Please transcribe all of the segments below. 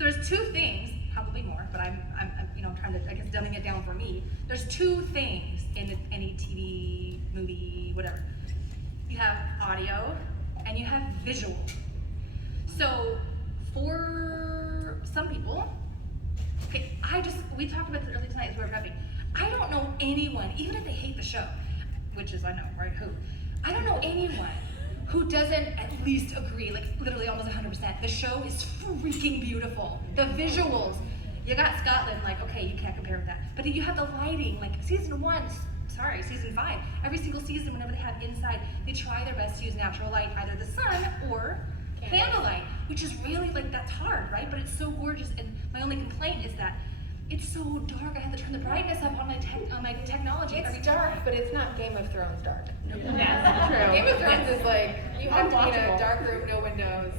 So there's two things, probably more, but I'm trying to, I guess, dumbing it down for me. There's two things in any TV, movie, whatever. You have audio and you have visual. So for some people, okay, we talked about this earlier tonight as we were prepping. I don't know anyone, even if they hate the show, which is, I know, right, who? I don't know anyone who doesn't at least agree, like literally almost 100%. The show is freaking beautiful. The visuals, you got Scotland, like, okay, you can't compare with that. But then you have the lighting, like season 5. Every single season, whenever they have inside, they try their best to use natural light, either the sun or candlelight, which is really, like, that's hard, right? But it's so gorgeous, and my only complaint is that it's so dark. I have to turn the brightness up on my technology every It's time. dark, but it's not Game of Thrones dark. Yeah, true. Game of Thrones is like, you have to be in a dark room, no windows,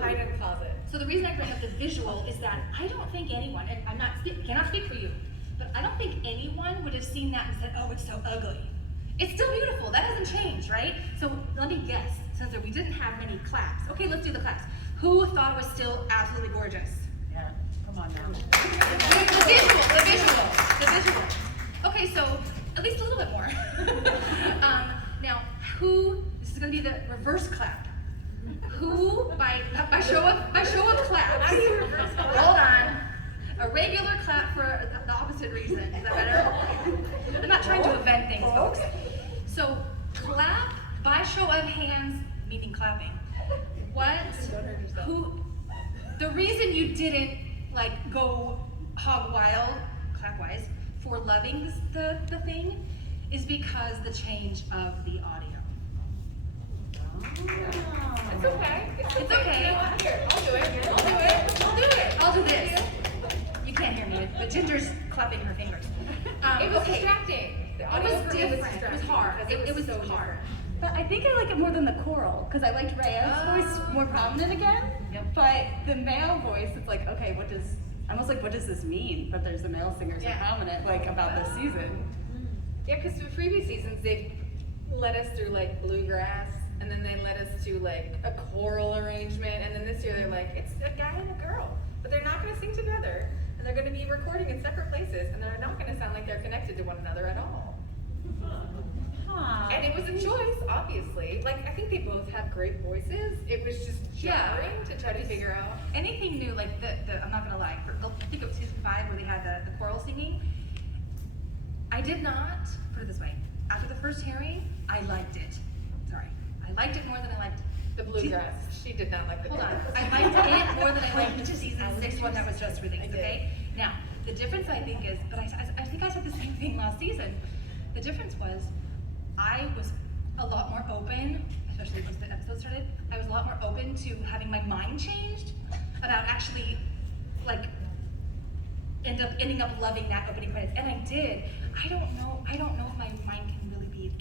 hide in a closet. So the reason I bring up the visual is that I don't think anyone, and cannot speak for you, but I don't think anyone would have seen that and said, oh, it's so ugly. It's still beautiful. That hasn't changed, right? So let me guess, since we didn't have many claps. Okay, let's do the claps. Who thought it was still absolutely gorgeous? Yeah, come on now. The visual. Okay, so at least a little bit more. Now, this is gonna be the reverse clap. Who, by show of clap, hold on, a regular clap for the opposite reason. Is that better? I'm not trying to event things, folks. So, clap by show of hands, meaning clapping. The reason you didn't, like, go hog wild, clap-wise, for loving the thing is because the change of the audio. It's okay. It's okay. You know what? Here, I'll do it. I'll do this. You can't hear me, but Ginger's clapping her fingers. It was distracting. The It audio was for me different. It was hard. because It was so hard. But I think I like it more than the choral, because I liked Raya's voice more prominent again. Yep. But the male voice, it's like, okay, what does this mean? That there's the male singers are prominent, like, about this season. Yeah, because for previous seasons, they've led us through, like, bluegrass, and then they led us to, like, a choral arrangement, and then this year they're like, it's a guy and a girl, but they're not going to sing together, and they're going to be recording in separate places, and they're not going to sound like they're connected to one another at all. And it was a choice, obviously. Like, I think they both have great voices. It was just jarring to try to figure out. Anything new, like I'm not gonna lie, I think it was season 5 where they had the choral singing. I did not, put it this way, after the first hearing, I liked it. Sorry. I liked it more than I liked The bluegrass. She did not like the Hold on. bluegrass. I liked it more than I liked the season 6 one that was just released, okay? Now, the difference I think is, but I think I said the same thing last season. The difference was, I was a lot more open, especially once the episode started, I was a lot more open to having my mind changed about actually, like, ending up loving that opening credits. And I did. I don't know if my mind can really be,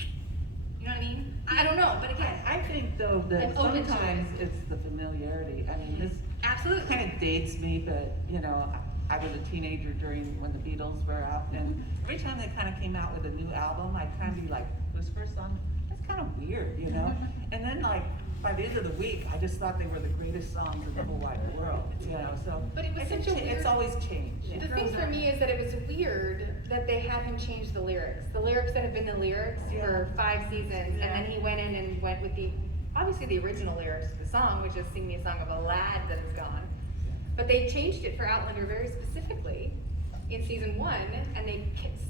you know what I mean? I don't know, but again. I think though that I'm open to sometimes it's the familiarity. I mean, this Absolutely. kind of dates me, but you know, I was a teenager when the Beatles were out, and every time they kind of came out with a new album, I'd kind of be like, this first song, that's kind of weird, you know? And then like, by the end of the week, I just thought they were the greatest songs in the whole wide world, you know? So But it was I think such a weird- it's always changed. The thing for me is that it was weird that they had him change the lyrics. The lyrics that have been the lyrics for 5 seasons, and then he went in and went with obviously the original lyrics of the song, which is "Sing Me a Song of a Lad That Is Gone." But they changed it for Outlander very specifically in season 1, and they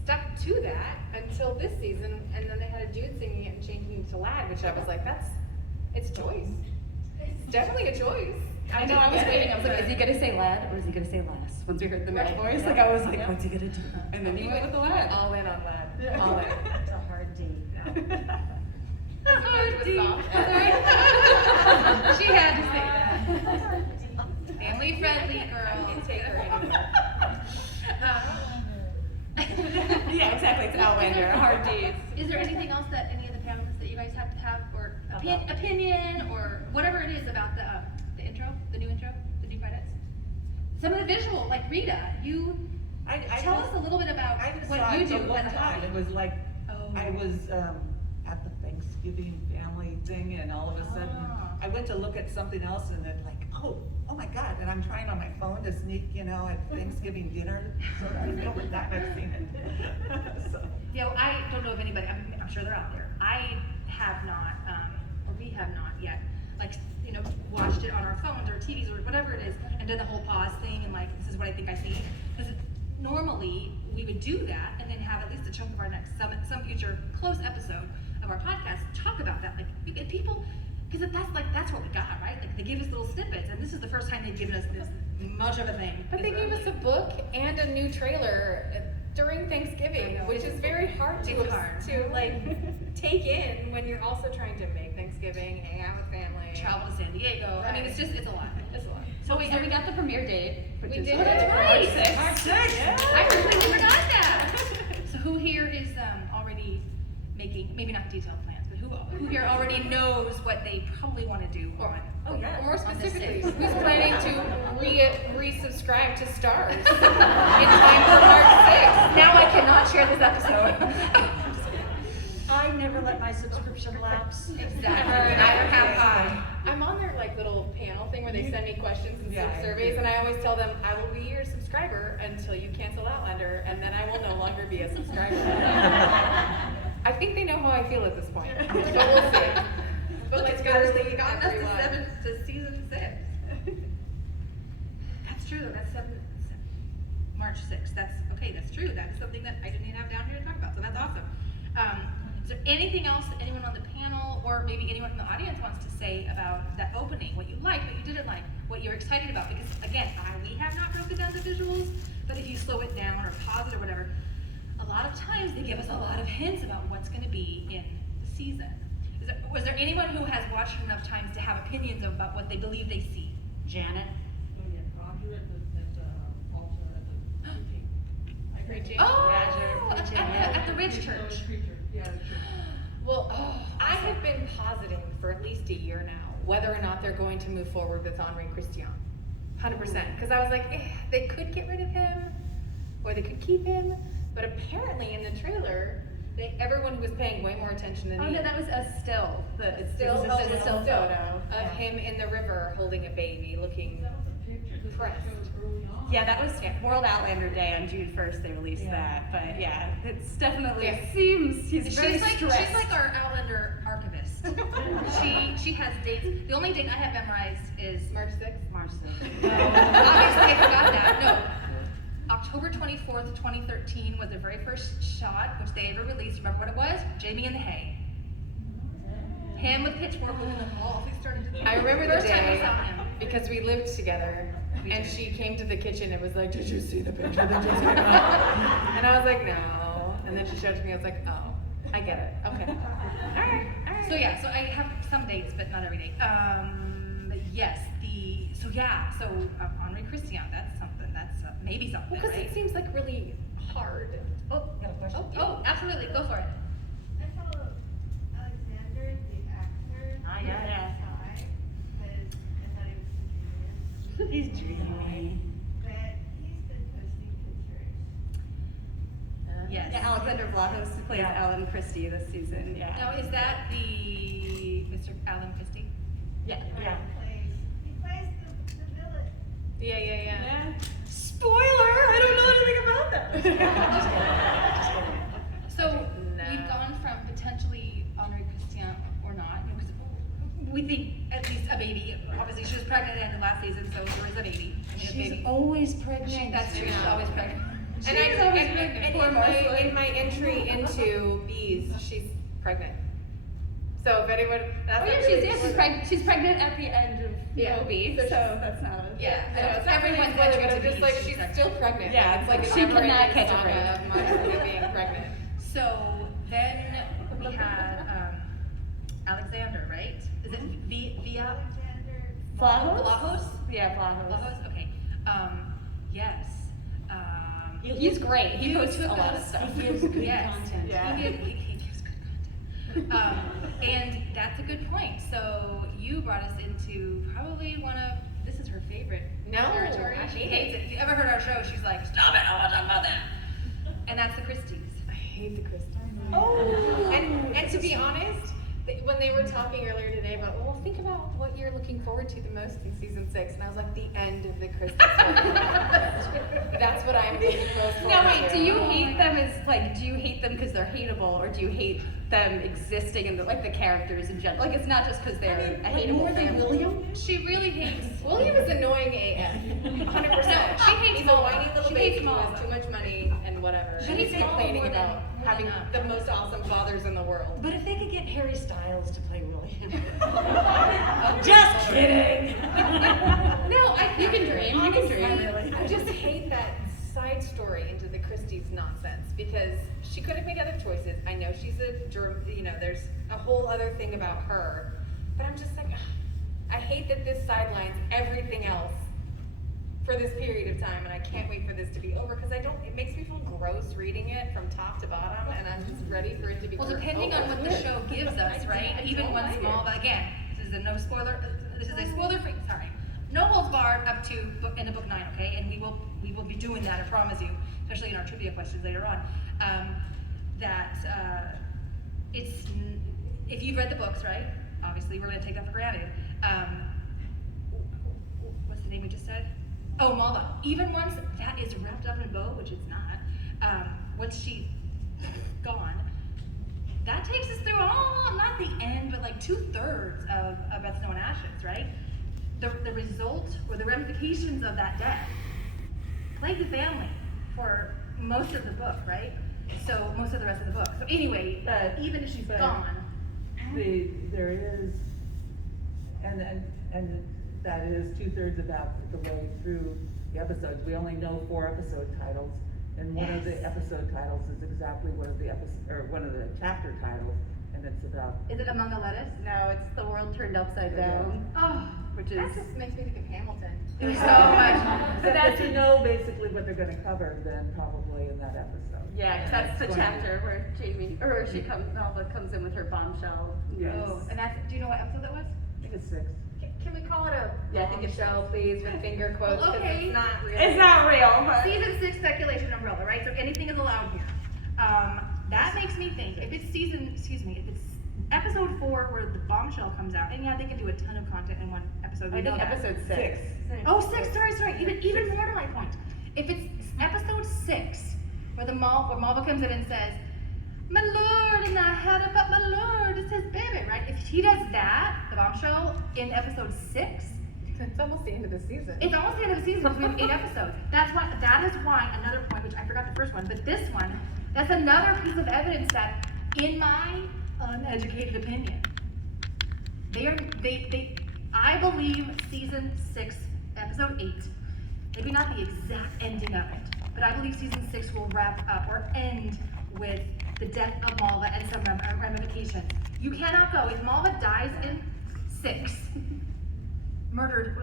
stuck to that until this season, and then they had a dude singing it and changing it to lad, which I was like, it's a choice. It's definitely a choice. I know, I was waiting, I was like, is he gonna say lad, or is he gonna say lass? Once we heard the male voice, like, I was like, what's he gonna do? And then he went with the lad. All in on lad. Yeah. All in. It's a hard D. Hard D. She had to say that. Family friendly girl. Can't take her anymore. Yeah, exactly, it's Outlander, a hard D. Is there anything else that any of the panelists that you guys have to have, or opinion, or whatever it is about the intro, the new credits? Some of the visual, like Rita, tell us a little bit about what you do one as a time. hobby. It was like, Oh. I was at the Thanksgiving family thing, and all of a sudden, Ah. I went to look at something else, and then like, oh oh my God, and I'm trying on my phone to sneak, at Thanksgiving dinner, so I feel like that I've seen it. So. I don't know if anybody, I'm sure they're out there. I have not, or we have not yet, watched it on our phones or TVs or whatever it is, and done the whole pause thing and this is what I think I see. Because normally we would do that and then have at least a chunk of our next some future close episode of our podcast talk about that. People, because that's what we got, right? They give us little snippets, and this is the first time they've given us this much of a thing. But they gave us a book and a new trailer during Thanksgiving, which is very hard to take in when you're also trying to make Thanksgiving, hang out with family, Travel to San Diego. Right. I mean, it's a lot. It's a lot. So we got the premiere date, which We is did. March That's right. 6th. March 6th. Yeah. I completely forgot that. So who here is already making, maybe not detailed plans, but who here already knows what they probably want to do on? Or more on the specifically, 6th? who's planning to resubscribe to Stars in time for March 6th? Now I cannot share this episode. I never let my subscription lapse. Exactly. Neither have I. I'm on their little panel thing where they send me questions and Yeah, surveys, and I always tell them I will be your subscriber until you cancel Outlander, and then I will no longer be a subscriber. I think they know how I feel at this point, but we'll see. But let's go to gotten us to season 6. That's true though. That's March 6th. That's true. That is something that I didn't even have down here to talk about. So that's awesome. Is there anything else that anyone on the panel or maybe anyone from the audience wants to say about that opening? What you liked, what you didn't like, what you're excited about? Because again, we have not broken down the visuals, but if you slow it down or pause it or whatever, a lot of times they give us a lot of hints about what's going to be in the season. Was there anyone who has watched enough times to have opinions about what they believe they see? Janet? Roger at the altar at the preaching. Oh, Roger, at the Ridge Church. Yeah, the church. Well, I have been positing for at least a year now whether or not they're going to move forward with Henri Christian. 100%. Because I was like, they could get rid of him or they could keep him. But apparently in the trailer, everyone who was paying way more attention than me. Oh no, that was a still. It's It was a still photo. of him in the river holding a baby, looking That was a picture that pressed. showed early on. Yeah, that was World Outlander Day on June 1st. They released that, but yeah, it's definitely seems he's very stressed. She's like our Outlander archivist. she has dates. The only date I have memorized is March 6th. March 6th. obviously I forgot that. No. October 24th, 2013 was their very first shot, which they ever released. Remember what it was? Jamie in the hay. Him with pitchfork in the hall. He started to. I remember the First time I day saw him. because we lived together, We and did. she came to the kitchen and was like, "Did you see the picture that just came out?" And I was like, "No." And then she showed it to me. I was like, "Oh, I get it. Okay, all right." So yeah, so I have some dates, but not every day. But yes, so Henri Christian, that's something. That's maybe something, Because right? it seems like really hard. Oh, Got a question? absolutely, go for it. I follow Alexander, the actor. Ah, yeah. Because I thought he was He's dreamy. but he's been posting pictures. Yes. Yeah, Alexander Vlahos who plays Alan Christie this season. Yeah. Now, is that the Mr. Alan Christie? Yeah. Yeah. He plays the villain. Yeah. Spoiler! I don't know anything about that. So No. we've gone from potentially Henri Christian or not, because we think at least a baby. Obviously, she was pregnant at the end of last season, so there is a baby. I mean, a She's baby. always pregnant. That's true. She's always pregnant. And in my entry into bees, she's pregnant. So if anyone, that's Oh yeah, not she's really pregnant. She's pregnant at the end of Yeah. Moby, So so she's- that's not a. Yeah, I know, it's not really everyone's spoiler, entry but to I'm just bees, like, she's she's pregnant. still pregnant. Yeah, It's like she a cannot never-ending catch a saga break. of Marjorie being pregnant. So then we had Alexander, right? Is it Via Alexander. Vlahos? Vlahos? Yeah, Vlahos. Vlahos? Okay. Yes. He's great. He You posts a took lot of us- stuff. He gives good Yes. content. Yeah. He gives good content. And that's a good point. So you brought us into probably this is her favorite No, territory. I She hate hates it. If you ever heard our show, she's like, stop it, I don't want to talk about that. And that's the Christies. I hate the Christie. Oh. And to be honest, When they were talking earlier today about, well, think about what you're looking forward to the most in season 6, and I was like, the end of the Christmas story. That's what I'm looking most forward No, to. wait, do you hate them as, like, do you hate them because they're hateable, or do you hate them existing and like the characters in general? Like, it's not just because they're a hateable more than family. William? She really hates. William is annoying AF. 100%. She hates He's a whiny little She baby hates who Maul. has too much money and whatever. She And hates he's Maul complaining more than- about more having than us. the most awesome fathers in the world. But if they could get Harry Styles to play William. Just kidding. No, You can dream, you can dream. Really. I just hate that side story into the Christie's nonsense because she could have made other choices. I know she's a there's a whole other thing about her, but I'm just like, ugh, I hate that this sidelines everything else for this period of time, and I can't wait for this to be over because it makes me feel gross reading it from top to bottom, and I'm just ready for it to be Well, over. depending on what the show gives us, right? Even one small, but again, this is a no spoiler. This is a spoiler-free. Sorry, no holds barred up to end of book 9, okay? And we will be doing that. I promise you, especially in our trivia questions later on. It's if you've read the books, right? Obviously, we're going to take that for granted. What's the name we just said? Oh, Malva. Even once that is wrapped up in a bow, which it's not, once she's gone, that takes us through not the end, but like 2/3 of Beth Snow and Ashes, right? The result or the ramifications of that death plague the family for most of the book, right? So most of the rest of the book. So anyway, even if she's gone, There is, and that is 2/3 about the way through the episodes. We only know 4 episode titles, and one of the episode titles is exactly one of the one of the chapter titles, and it's about. is it Among the Lettuce? No, it's The World Turned Upside Down, Oh, which is. That just makes me think of Hamilton. there's so much. But if you know basically what they're gonna cover, then probably in that episode. Yeah, 'cause that's the It's going to be- chapter where Malva comes in with her bombshell. Yes. Oh, and do you know what episode that was? I think it's 6. Can we call it a Yeah, I think it's bombshell, please, with finger quotes? Well, 'cause okay. It's not really. It's not real, but. Season 6 speculation umbrella, right? So anything is allowed here. That makes me think if it's if it's episode 4 where the bombshell comes out, and yeah, they can do a ton of content in one episode. We I know think that. episode 6. Oh, 6. Sorry. Even more to my point. If it's episode 6 where where Malva comes in and says, "My lord," and I had it, but my lord, it says baby, right? If he does that, the bombshell in episode 6. It's almost the end of the season. It's almost the end of the season because we have 8 episodes. That is why another point, which I forgot the first one, but this one, that's another piece of evidence that, in my uneducated opinion, I believe season 6, episode 8, maybe not the exact ending of it, but I believe season 6 will wrap up or end with the death of Malva and some ramifications. You cannot go, if Malva dies in 6, is murdered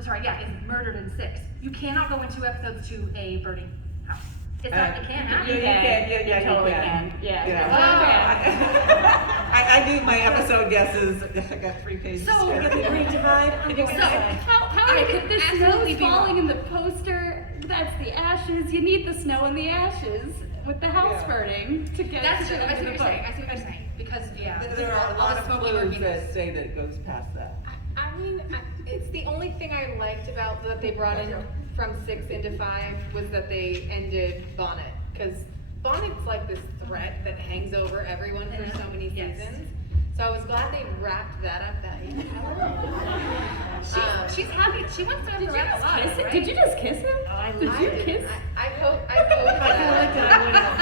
in 6. You cannot go in 2 episodes to a burning house. It can't happen. You can. You totally can. Yeah. I do my episode guesses. I got 3 pages. So- Get the great divide, I'm going to say. How I are could the absolutely snow's be falling wrong. in the poster? That's the ashes. You need the snow and the ashes with the house Yeah. burning to get That's to true. the I end see of what the you're saying. book. I see what you're saying. Because, yeah. There are a all lot the of smoky clues working. that say that it goes past that. I mean, it's the only thing I liked about that they brought in from 6 into 5 was that they ended Bonnet. Because Bonnet's like this threat that hangs over everyone for so many Yes. seasons. So I was glad they wrapped that up that She's happy. She wants to have Did the you rest just alive, kiss it? right? Did you just kiss him? I Did like you it. kiss? I hope I feel like that. I would have.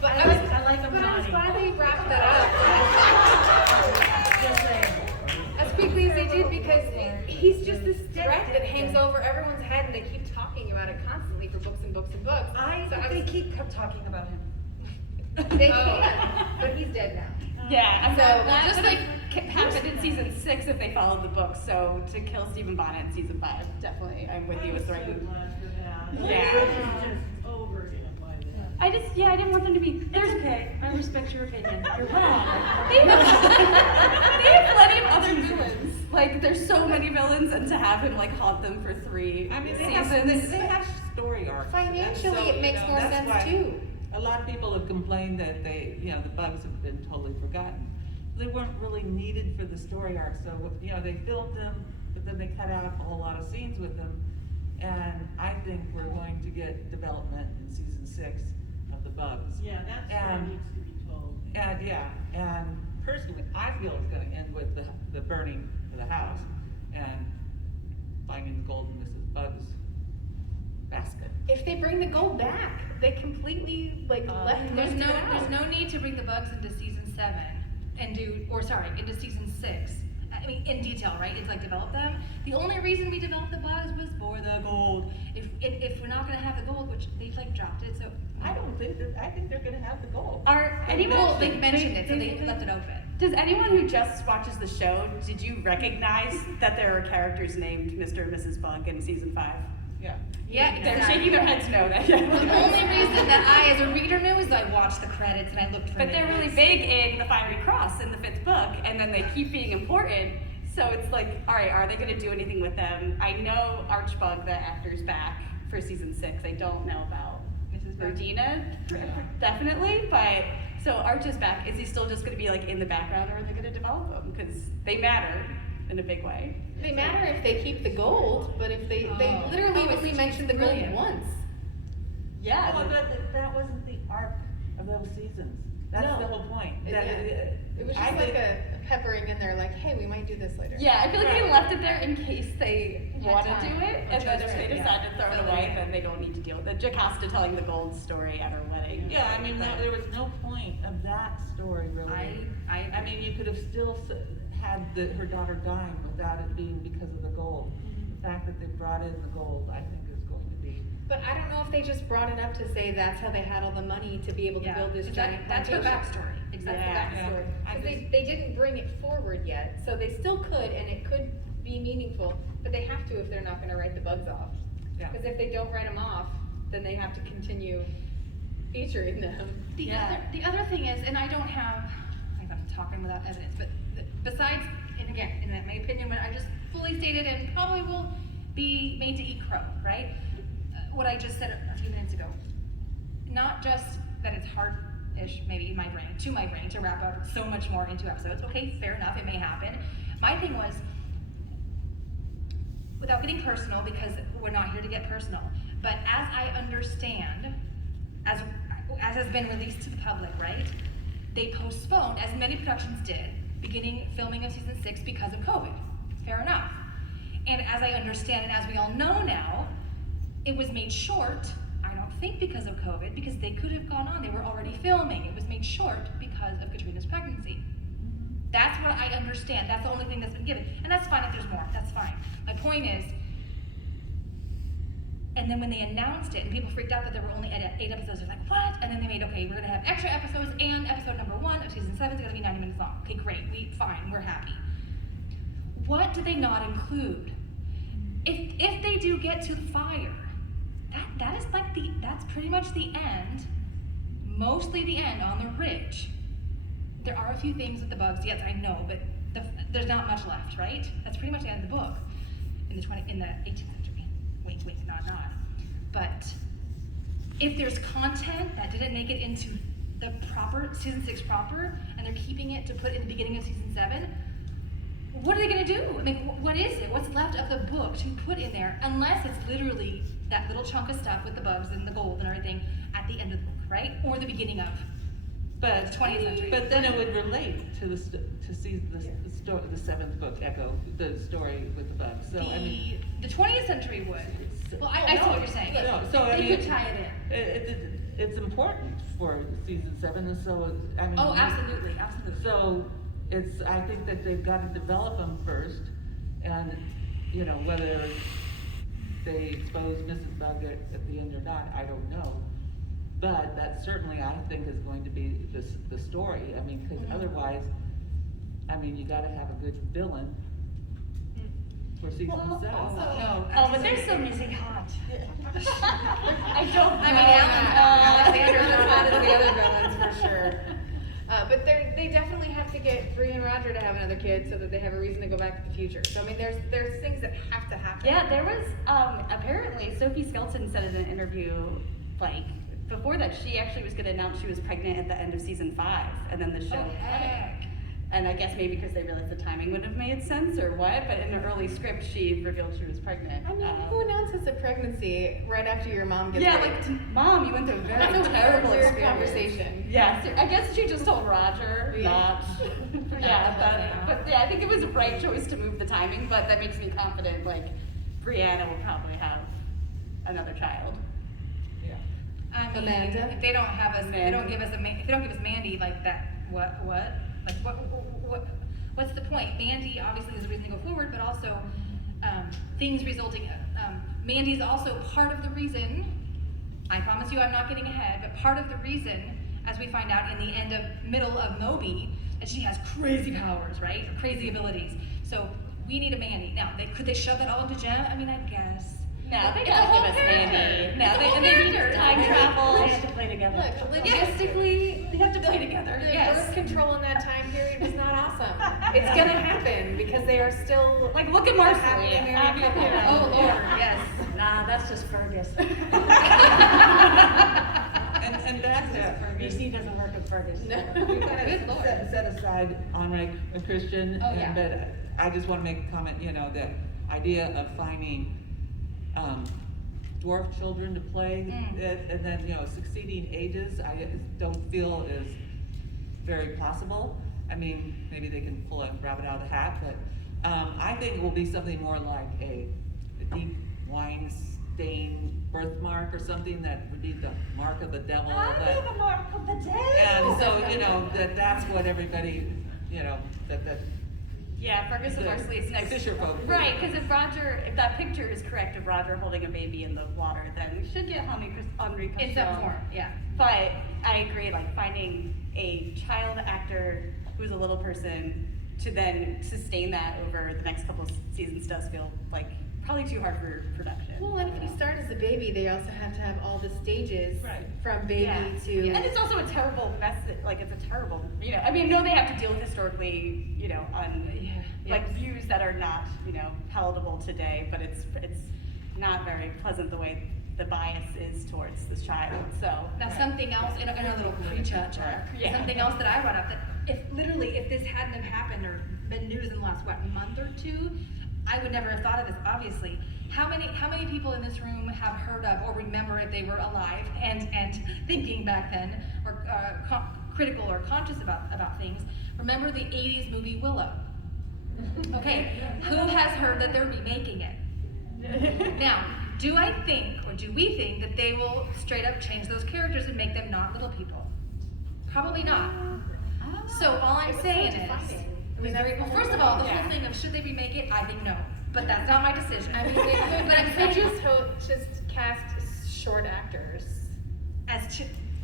But I like them but I was naughty. glad they wrapped that up Just saying. as quickly as they did because he's just this threat that hangs over everyone's head and they keep talking about it constantly for books and books and books. I So think I they was- keep talking about him. They Oh. can, but he's dead now. Yeah, and So, that just would like- have happened in season 6 if they followed the book. So to kill Stephen Bonnet in season 5, definitely, I'm with you. It's the right move. Yeah. I didn't want them to be. It's okay, I respect your opinion. You're wrong. They have plenty of other villains. Like, there's so many villains, and to have him like haunt them for 3 I mean, they seasons. have story arcs. Financially, So, it makes more that's sense why too. A lot of people have complained that the bugs have been totally forgotten. they weren't really needed for the story arc, so, you know, they filmed them, but then they cut out a whole lot of scenes with them. And I think we're going to get development in season 6 of the bugs. Yeah, that story And- needs to be told. And, yeah, and personally, I feel it's gonna end with the burning of the house and finding the gold in Mrs. Bug's basket. If they bring the gold back, they completely left. There's it out. there's no need to bring the bugs into season 7 and into season 6. I mean, in detail, right? It's like develop them. The only reason we developed the bugs was for the gold. If we're not gonna have the gold, which they've like dropped it, so. I think they're gonna have the gold. Are anyone? Well, they mentioned it, so they left it open. Does anyone who just watches the show, did you recognize that there are characters named Mr. and Mrs. Bug in season 5? Yeah. Yeah, They're exactly. shaking their heads no. That The only reason that I, as a reader, knew is I watched the credits and I looked for But they're really names. big in the Fiery Cross in the 5th book, and then they keep being important. So it's like, all right, are they going to do anything with them? I know Archbug, the actor's back for season 6. I don't know about Mrs. Bug. Regina, definitely. But so Arch is back. Is he still just going to be like in the background, or are they going to develop him? Because they matter in a big way. They matter if they keep the gold, but if they literally only mentioned the gold brilliant. once. Yeah. Well, that wasn't the arc of those seasons. That's No. the whole point. It- That- It was I just like think- a peppering in there, like, hey, we might do this later. Yeah, I feel like they Right. left it there in case they Had want to time. do it, Or and then chose if they it, yeah. decide to throw it away, then they don't need to deal with it. Jocasta telling the gold story at her wedding. Yeah, I mean, there was no point of that story really. I mean, you could have still had her daughter dying without it being because of the gold. The fact that they brought in the gold, I think, is going to be. But I don't know if they just brought it up to say that's how they had all the money to be able to Yeah. build this giant That's her plantation. backstory. That's Exactly. the Yeah. backstory. I Because just- they didn't bring it forward yet, so they still could, and it could be meaningful, but they have to if they're not gonna write the bugs off. Yeah. Because if they don't write them off, then they have to continue featuring them. The other thing is, and I don't have, like I'm talking without evidence, but besides, and again, in my opinion, what I just fully stated and probably will be made to eat crow, right? What I just said a few minutes ago. Not just that it's hard-ish, maybe in my brain, to wrap up so much more into episodes. Okay, fair enough, it may happen. My thing was, without getting personal, because we're not here to get personal, but as I understand, as has been released to the public, right? They postponed, as many productions did, beginning filming of season 6 because of COVID. Fair enough. And as I understand, and as we all know now, it was made short, I don't think because of COVID, because they could have gone on, they were already filming. It was made short because of Katrina's pregnancy. That's what I understand. That's the only thing that's been given. And that's fine if there's more, that's fine. My point is, and then when they announced it and people freaked out that there were only 8 episodes, they're like, what? And then they made, okay, we're gonna have extra episodes and episode number 1 of season 7 is gonna be 90 minutes long. Okay, great, fine, we're happy. What did they not include? If they do get to the fire, that is like that's pretty much the end, mostly the end on the ridge. There are a few things with the bugs, yes, I know, but there's not much left, right? That's pretty much the end of the book in the 18th century. Wink, wink, nod, nod. But if there's content that didn't make it into the proper season 6 proper, and they're keeping it to put in the beginning of season 7, what are they gonna do? I mean, what is it? What's left of the book to put in there? Unless it's literally that little chunk of stuff with the bugs and the gold and everything at the end of the book, right? Or the beginning of But, 20th century. but then it would relate to to see the 7th book, Echo, the story with the bugs. So, I mean. The 20th century would. Well, I see what you're saying. No, so, I They mean, could tie it in. It's important for season 7, and so, I mean. Oh, absolutely, absolutely. So, I think that they've got to develop them first, and, you know, whether they expose Mrs. Bug at the end or not, I don't know. But that certainly, I think, is going to be the story. I mean, because otherwise, I mean, you gotta have a good villain for season 7. No, Oh, but there's some missing hot. I don't know. I mean, Alexander's as hot as the other villains for sure. But they definitely have to get Bree and Roger to have another kid so that they have a reason to go back to the future. So I mean, there's things that have to happen. Yeah, there was, apparently Sophie Skelton said in an interview, like, before that, she actually was gonna announce she was pregnant at the end of season 5, and then the show. Oh, heck. And I guess maybe because they realized the timing would have made sense or what, but in the early script, she revealed she was pregnant. I mean, who announces a pregnancy right after your mom gets Yeah, raped? like, Mom, you went through a very That's a terrible weird experience. conversation. Yeah, so I guess she just told Roger, Yeah. not. But yeah, I think it was the right choice to move the timing, but that makes me confident, like, Brianna will probably have another child. Yeah. I mean, Amanda? if they don't have us, if they don't Mandy. give us if they don't give us Mandy, like that, what? Like what's the point? Mandy obviously is a reason to go forward, but also things resulting. Mandy's also part of the reason. I promise you, I'm not getting ahead, but part of the reason, as we find out in the middle of Moby, that she has crazy powers, right? Or crazy abilities. So we need a Mandy. Now, could they shove that all into Jem? I mean, I guess. No, they It's a gotta whole give us character. Mandy. No, It's a whole and they need character. time travel. They have to play together. Look, logistically, They have to play together. the Yes. birth control in that time period was not awesome. It's gonna happen because they are still Like, look at Marcy. happily married couple. Oh Lord, yes. Nah, that's just Fergus. And that's it. VC doesn't work with Fergus. No. We kind Good of Lord. set aside Enrique a Christian, Oh, yeah. but I just want to make a comment, the idea of finding dwarf children to play, and then, succeeding ages, I just don't feel is very possible. I mean, maybe they can pull a rabbit out of the hat, but I think it will be something more like a deep wine stain birthmark or something that would be the mark of the devil. The mark of the day. And so, that's what everybody, that Yeah, Fergus and The Marcelise next. fisher folk. Right, because if that picture is correct of Roger holding a baby in the water, then we should get Henri In some form, yeah. But I agree, like finding a child actor who's a little person to then sustain that over the next couple of seasons does feel like probably too hard for production. Well, and if you start as a baby, they also have to have all the stages Right. from baby Yeah. to. And it's also a terrible message, like it's a terrible, I mean, no, they have to deal with historically, on like Yes. views that are not, palatable today, but it's not very pleasant the way the bias is towards this child, so. Now, something else, in a little pre-chat, Yeah. something else that I brought up, that if this hadn't have happened or been news in the last, month or two, I would never have thought of this, obviously. How many people in this room have heard of or remember if they were alive and thinking back then, or critical or conscious about things, remember the 80s movie Willow? Okay, who has heard that they're remaking it? Now, do we think that they will straight up change those characters and make them not little people? Probably not. So all I'm saying is, well, first of all, the whole thing of should they remake it, I think no, but that's not my decision. I mean, they could, but I'm they saying, could just cast short actors.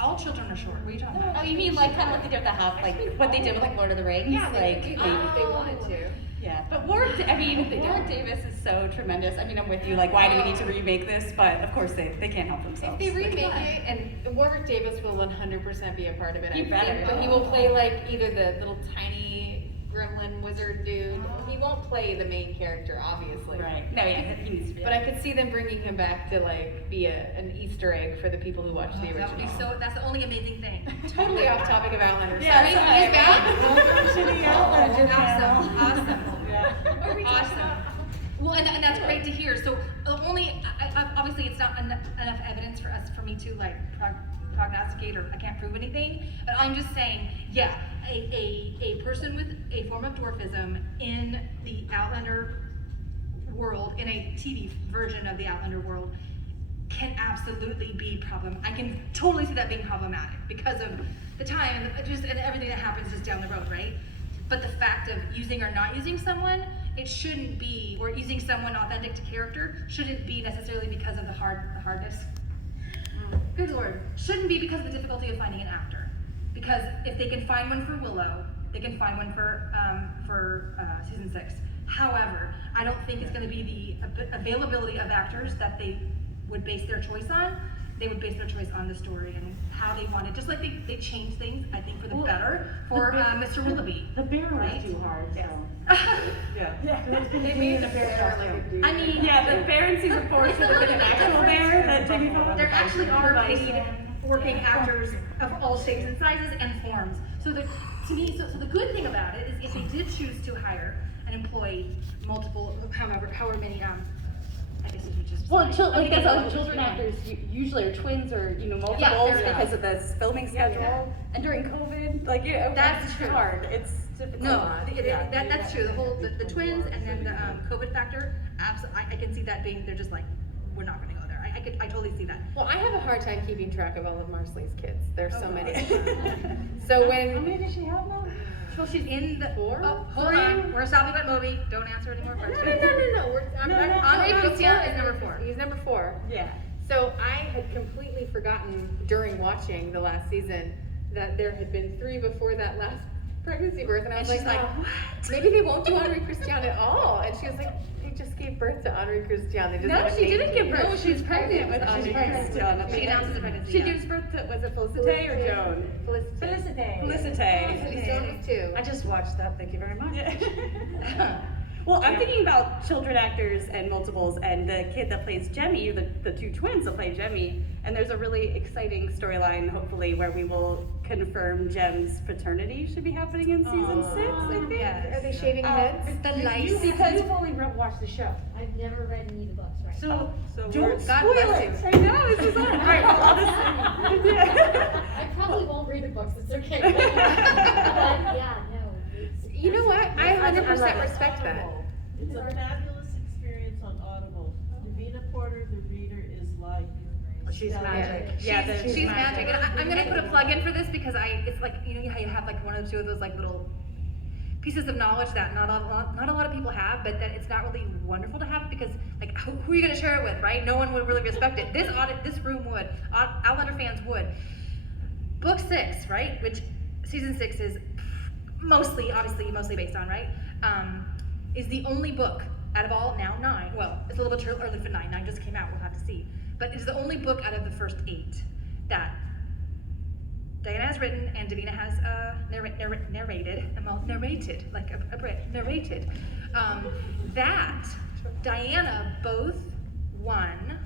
all children are short. What are you talking about? Oh, you mean like kind of what they did with the Hobbit, like what they did with like Lord of the Rings? Yeah, they like could do that if they wanted to. Yeah, but Warwick Davis is so tremendous. I mean, I'm with you. Like, why do we need to remake this? But of course, they can't help themselves. If they remake it, and Warwick Davis will 100% be a part of it, He I think, better. but he will play like either the little tiny gremlin wizard dude. He won't play the main character, obviously. Right. No, yeah, he needs to be. But I could see them bringing him back to like be an Easter egg for the people who watched the That would be original. that's the only amazing thing. Totally off topic of Outlander. Yeah, Sorry, sorry. he's back. Welcome to the Outlander panel. Awesome. What were we talking Awesome. about? Well, and that's great to hear. So obviously it's not enough evidence for me to like prognosticate, or I can't prove anything. But I'm just saying, yeah, a person with a form of dwarfism in the Outlander world, in a TV version of the Outlander world, can absolutely be I can totally see that being problematic because of the time and everything that happens just down the road, right? But the fact of using or not using someone, it shouldn't be, or using someone authentic to character, shouldn't be necessarily because of the hardness. Good Lord. Shouldn't be because of the difficulty of finding an actor. Because if they can find one for Willow, they can find one for season 6. However, I don't think it's going to be the availability of actors that they would base their choice on. They would base their choice on the story and how they want it. Just like they changed things, I think, for the better for Mr. Willoughby. The bear was Right? too hard, so. Yeah. They made the bear costume. I mean, Yeah, the bear in season 4 should have been an actual bear that Jamie found. there actually are paid working actors of all shapes and sizes and forms. So to me, so the good thing about it is if they did choose to hire and employ multiple, however many, I guess if you just. Well, sorry, like I think I it's said, children actors usually are twins or multiples fair because enough. of the filming schedule. And during COVID, like That's it's true. hard. It's difficult. No, that's true. The twins and then the COVID factor. Absolutely, I can see that being. They're just like, we're not going to go there. I totally see that. Well, I have a hard time keeping track of all of Marcelle's kids. There's so Oh, many. God. So How when, many does she have now? So she's in the. 4? Oh, hold on. We're stopping at Moby. Don't answer any more no, questions. Henri Christian is number 4. He's number 4. Yeah. So I had completely forgotten during watching the last season that there had been 3 before that last pregnancy birth, and I was And she's like, like, oh, what? maybe they won't do Henri Christian at all. And she was like, they just gave birth to Henri Christian. They just No, haven't she named didn't give him. birth. No, She's pregnant with Henri Christian. She announces the pregnancy. She yeah. gives birth to, was it Felicite or Joan? Felicity. Felicite. Joan is 2. I just watched that, thank you very much. Well, I'm thinking about children actors and multiples, and the kid that plays Jemmy, the 2 twins that play Jemmy, and there's a really exciting storyline, hopefully, where we will confirm Jem's paternity should be happening in season 6, I think. Yes. Are they shaving heads? The lice. You've only watched the show. I've never read any of the books, right? So Don't we're- God spoil bless it. you. I know, this is all right. Well, I'll just yeah. I probably won't read the books, it's okay. But yeah, no. You know what? I 100% love it. respect that. It's a fabulous experience on Audible. Davina Porter, the reader, is like. She's magic. Yeah, She's magic. And I'm gonna put a plug in for this because it's like, you know how you have like one or two of those like little pieces of knowledge that not a lot of people have, but that it's not really wonderful to have because like who are you gonna share it with, right? No one would really respect it. This room would. Outlander fans would. Book 6, right? Which season 6 is mostly based on, right? Is the only book out of all now 9. Well, it's a little bit too early for 9. 9 just came out. We'll have to see. But it is the only book out of the first 8 that Diana has written and Davina has narrated like a Brit, narrated. That Diana won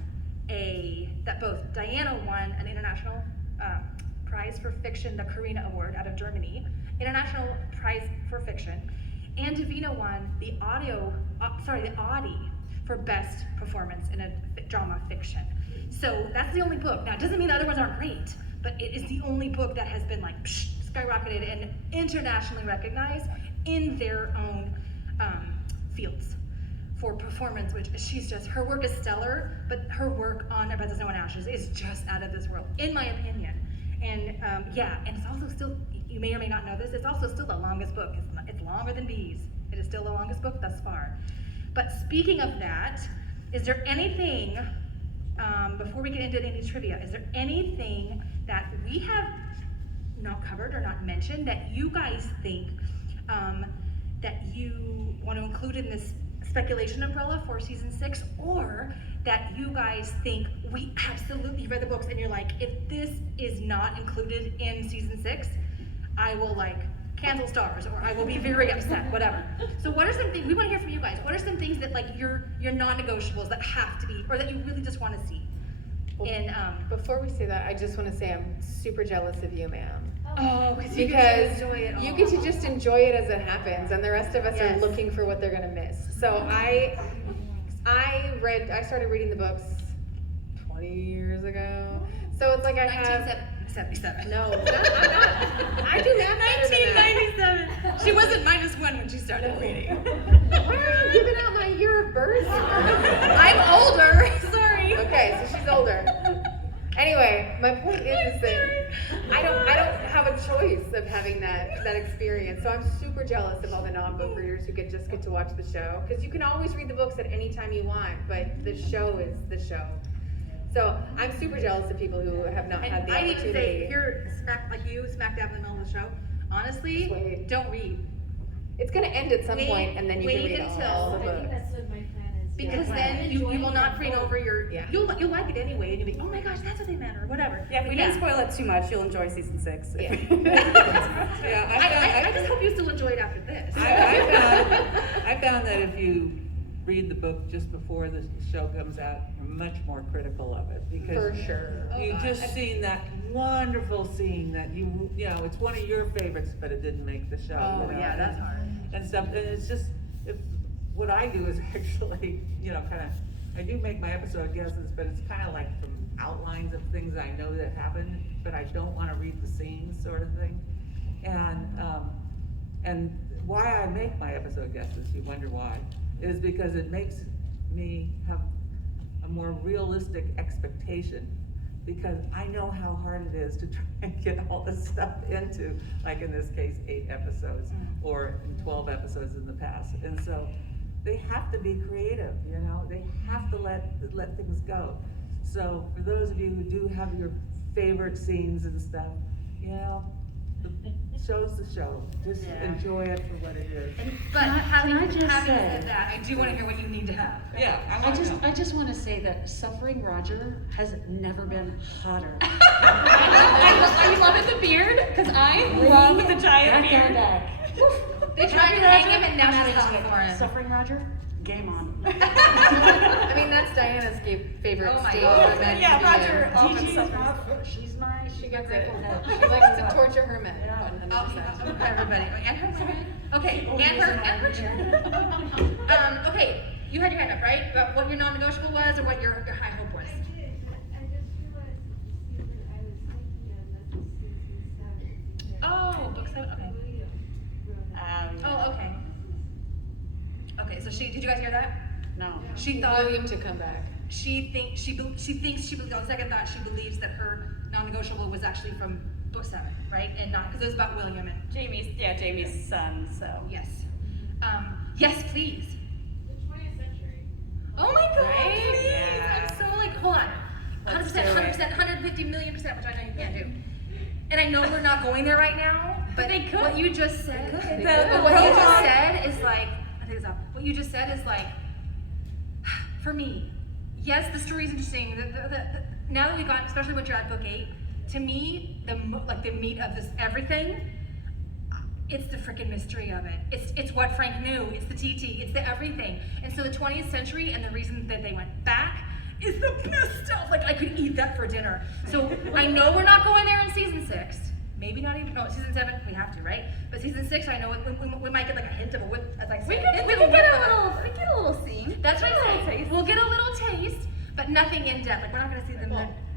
an international prize for fiction, the Carina Award out of Germany, international prize for fiction, and Davina won the Audie for best performance in a drama fiction. So that's the only book. Now, it doesn't mean the other ones aren't great, but it is the only book that has been like skyrocketed and internationally recognized in their own fields for performance, which her work is stellar, but her work on About the Snow and Ashes is just out of this world, in my opinion. And and it's also still, you may or may not know this, it's also still the longest book. It's longer than Bees. It is still the longest book thus far. But speaking of that, is there anything, before we get into any trivia, is there anything that we have not covered or not mentioned that you guys think that you want to include in this speculation umbrella for season 6, or that you guys think we absolutely read the books and you're like, if this is not included in season 6, I will like cancel stars or I will be very upset, whatever. So what are some things, we want to hear from you guys, what are some things that like your non-negotiables that have to be, or that you really just want to see? In Before we say that, I just want to say I'm super jealous of you, ma'am. because Because enjoy it all. you get to just enjoy it as it happens, and the rest of us Yes. are looking for what they're gonna miss. So I started reading the books 20 years ago. So it's like I have. 1977. No, I'm not. I do math better than that. 1997. She wasn't -1 when she started reading. Why are you giving out my year of birth? I'm older. Sorry. Okay, so she's older. Anyway, my point is that I don't have a choice of having that experience. So I'm super jealous of all the non-book readers who get to watch the show, because you can always read the books at any time you want, but the show is the show. So I'm super jealous of people who have not had the I'd even say, opportunity. if you're smack dab in the middle of the show, honestly, Just wait. don't read. It's gonna end at some Wait- point, and then you can wait read until- all the I think books. that's what my plan is. Because Yeah. then you will not bring over your, Yeah. you'll like it anyway, and you'll be, oh my gosh, that's what they meant, or whatever. Yeah, if we But didn't spoil it too much, you'll enjoy season 6. Yeah. Yeah, I just hope you still enjoy it after this. I found that if you read the book just before the show comes out, you're much more critical of it, because For sure. you Oh, just God. seen that wonderful scene that you know, it's one of your favorites, but it didn't make the show. Oh, you know, yeah, that's hard. and stuff, and it's just, what I do is actually, you know, kinda, I do make my episode guesses, but it's kinda like from outlines of things I know that happened, but I don't wanna read the scenes sort of thing. And why I make my episode guesses, you wonder why, is because it makes me have a more realistic expectation, because I know how hard it is to try and get all this stuff into, like in this case, 8 episodes, or 12 episodes in the past. And so they have to be creative, you know, they have to let things go. So for those of you who do have your favorite scenes and stuff, you know, the show's the show. Just enjoy it for what it is. But Can I just having say- said that, I do wanna hear what you need to have. Yeah, I just wanna say that Suffering Roger has never been hotter. Are you loving the beard? Cause I love the giant beard. They tried to hang him and now she's coming for him. Suffering Roger, game on. I mean, that's Diana's favorite Oh my state God. for men to Yeah, be Roger, in. She's my, She gets it. She likes to torture her men, Oh, 100%. everybody, and her children. Okay, and her children. Okay, you had your hand up, right? About what your non-negotiable was or what your high hope was. I just realized that I was thinking of this season 7. Oh, book 7, okay. Oh, okay. Okay, so did you guys hear that? no. She thought, William to come back. she thinks, on second thought, she believes that her non-negotiable was actually from book 7, right? And not, because it was about William and, Jamie's son, so. yes. Yes, please. The 20th century. Oh my God, Right? please. Yeah. I'm so like, hold on. 100%, 100%, 150 million %, which I know you can't do. And I know we're not going there right now, but They could. what you just said, They could. but what you just said is like, I think it's up. What you just said is like, for me, yes, the story's interesting. Now that we've got, especially when you're at book 8, to me, the meat of this everything, it's the freaking mystery of it. It's what Frank knew. It's the TT. It's the everything. And so the 20th century and the reason that they went back is the best stuff. Like I could eat that for dinner. So I know we're not going there in season 6. Maybe not even. No, season 7 we have to, right? But season 6, I know we might get like a hint of a whip. As I We say, could get a little scene. That's what A little I'm saying. taste. We'll get a little taste, but nothing in depth. Like we're not gonna see them.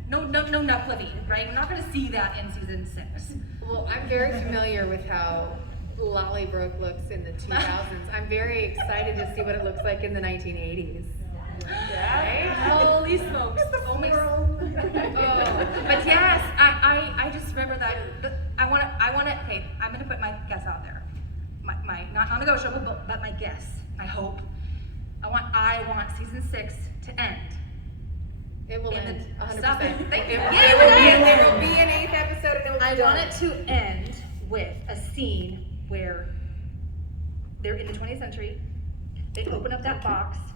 No nut living, right? We're not gonna see that in season 6. Well, I'm very familiar with how Lollybrook looks in the 2000s. I'm very excited to see what it looks like in the 1980s. Holy smokes. Oh my. Oh, but yes, I just remember that. I want to. Okay, I'm gonna put my guess out there. My not non-negotiable, but my guess. My hope. I want season 6 to end. It will In the- end 100%. Stop it. Thank you. There will be an 8th episode and it will be I done. want it to end with a scene where they're in the 20th century. They open up that box